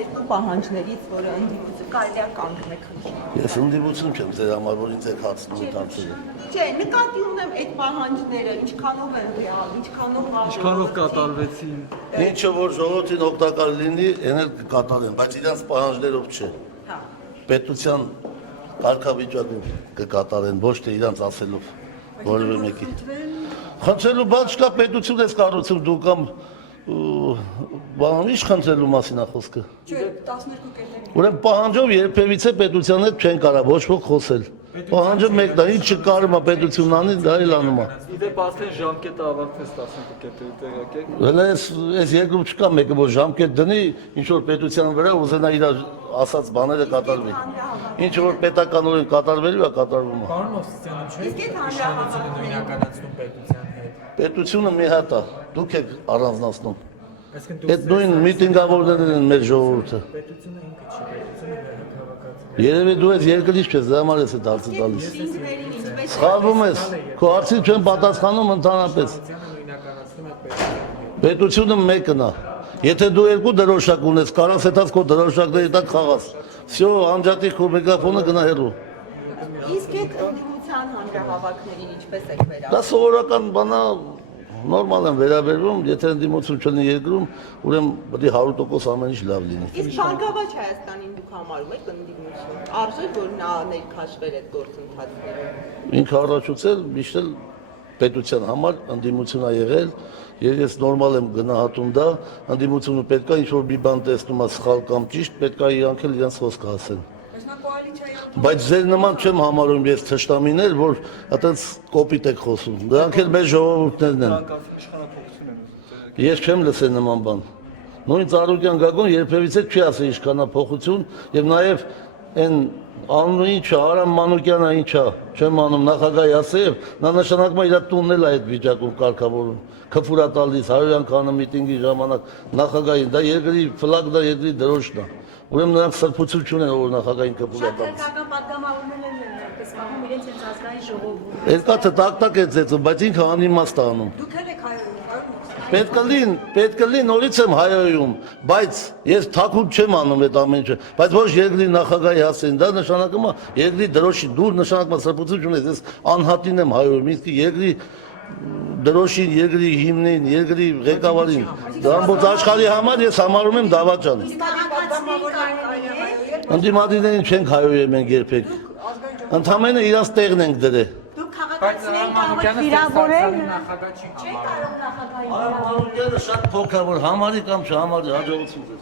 երկու պահանջներից, որը ընդդիմությունը կարելի է կանգնել քննի։ Ես ընդդիմություն չեմ ձեր համար, որ ինձ եք հարցնում եք հարցերը։ Չէ, նկատի ունեմ այդ պահանջները, ինչքանով են ռեալ, ինչքանով կատարվեցին։ Ինչը որ ժողովրդին օգտակար լինի, այն էլ կկատարեն, բայց իրենց պահանջներով չէ։ Հա։ Պետության կարգավիճակով կկատարեն, ոչ թե իրենց ասելով որևէ մեկի։ Խնդրելու բան չկա, պետություն ես կառուցում դու կամ բան ինչ խնդրելու մասին է խոսքը։ Չէ, 12 կետերի։ Ուրեմն պահանջով երբևիցե պետության հետ չեն կարող ոչ ոք խոսել։ Պահանջը մեկն է, ինչ չկարում է պետությունն անի, դա էլ անում է։ Իդեպ արդեն ժամկետը ավարտվեց 12 կետերի տեղյակ եք։ Հələ այս երկրում չկա մեկը, որ ժամկետ դնի, ինչ որ պետության վրա ուզենա իր ասած բաները կատարվի։ Ինչ որ պետականորեն կատարվելու է, կատարվում է։ Պարոն Օվսիսյանը, չէ՞ իշխանությունը նույնականացնում պետության հետ։ Պետությունը մի հատ է, դուք եք առանձնացնում։ Այսինքն Այդ նույն միտինգավորներն են մեր ժողովուրդը։ պետությունը ինքը չի, պետությունը քաղաքացի։ Երևի դու ես երկրից չես, դրա համար ես այդ հարցը տալիս։ Սխալվում ես, քո հարցին չեմ պատասխանում ընդհանրապես։ Նույնականացնում է պետությունը։ Պետությունը մեկն է։ Եթե դու երկու դրոշակ ունես, կարաս հետած քո դրոշակների տակ խաղաս։ Всё, անջատի քո միկրոֆոնը գնա հեռու։ Իսկ այդ ընդդիմության հանրահավաքներին ինչպես եք Դա վերաբերվում։ սովորական բան է, նորմալ են վերաբերվում, եթե ընդդիմություն չլինի երկրում, ուրեմն պետք է 100% ամեն ինչ լավ լինի։ Իսկ Բարգավաճ Հայաստանին դուք համարում եք ընդդիմություն։ Արժե որ նա ներքաշվեր այդ գործընթացներում։ Ինքը առաջուցել միշտ էլ պետության համար ընդդիմություն է եղել, եւ ես նորմալ եմ գնահատում դա, ընդդիմությունը պետք է ինչ որ մի բան տեսնում է սխալ կամ ճիշտ, պետք է իրանք էլ իրենց խոսքը ասեն։ Բայց ձեր նման չեմ համարում ես թշնամիներ, որ այտենց կոպիտ եք խոսում։ Դրանք էլ մեր ժողովուրդներն են։ Ես չեմ լսել նման բան։ Նույն Ծառուկյան Գագոն երբևիցե չի ասել իշխանափոխություն եւ նաեւ այն անունը ինչ է, Արամ Մանուկյանը ինչ է, չեմ անում նախագահի ասել, նա նշանակում է իր տունն էլ այդ վիճակում կարգավորում։ Քֆուրա տալիս 100-յան քանը միտինգի ժամանակ նախագահին, դա երկրի ֆլագ, դա երկրի դրոշն է։ Ուրեմն նրանք սրբություն չունեն, որ նախագահին քֆուրա տալիս։ Քաղաքական պատգամավորներն են կսպանում իրենց հենց ազգային ժողովում։ Երկաթը տակ-տակ է ծեծում, բայց ինքը անիմաստ է անում։ Դուք եք հայրում, Պետք է լինի, նորից եմ հայոյում, բայց ես թաքուն չեմ անում այդ ամեն ինչը, բայց ոչ երկրի նախագահի հասցեն, դա նշանակում է երկրի դրոշին, դու նշանակում ես սրբություն չունես, ես անհատին եմ հայոյում, իսկ երկրի դրոշին, երկրի հիմնին, երկրի ղեկավարին, դա ամբողջ աշխարհի համար ես համարում եմ դավաճան։ Ընդդիմադիրներին չենք հայոյել մենք երբեք, ընդամենը իրաց տեղն ենք դրել։ դուք քաղաքացիներին կարող եք վիրավորել։ Նախագահ չի Չի կարող նախագահի Արամ Մանուկյանը շատ փոքր որ համարի կամ չհամարի հաջողություն ձեզ։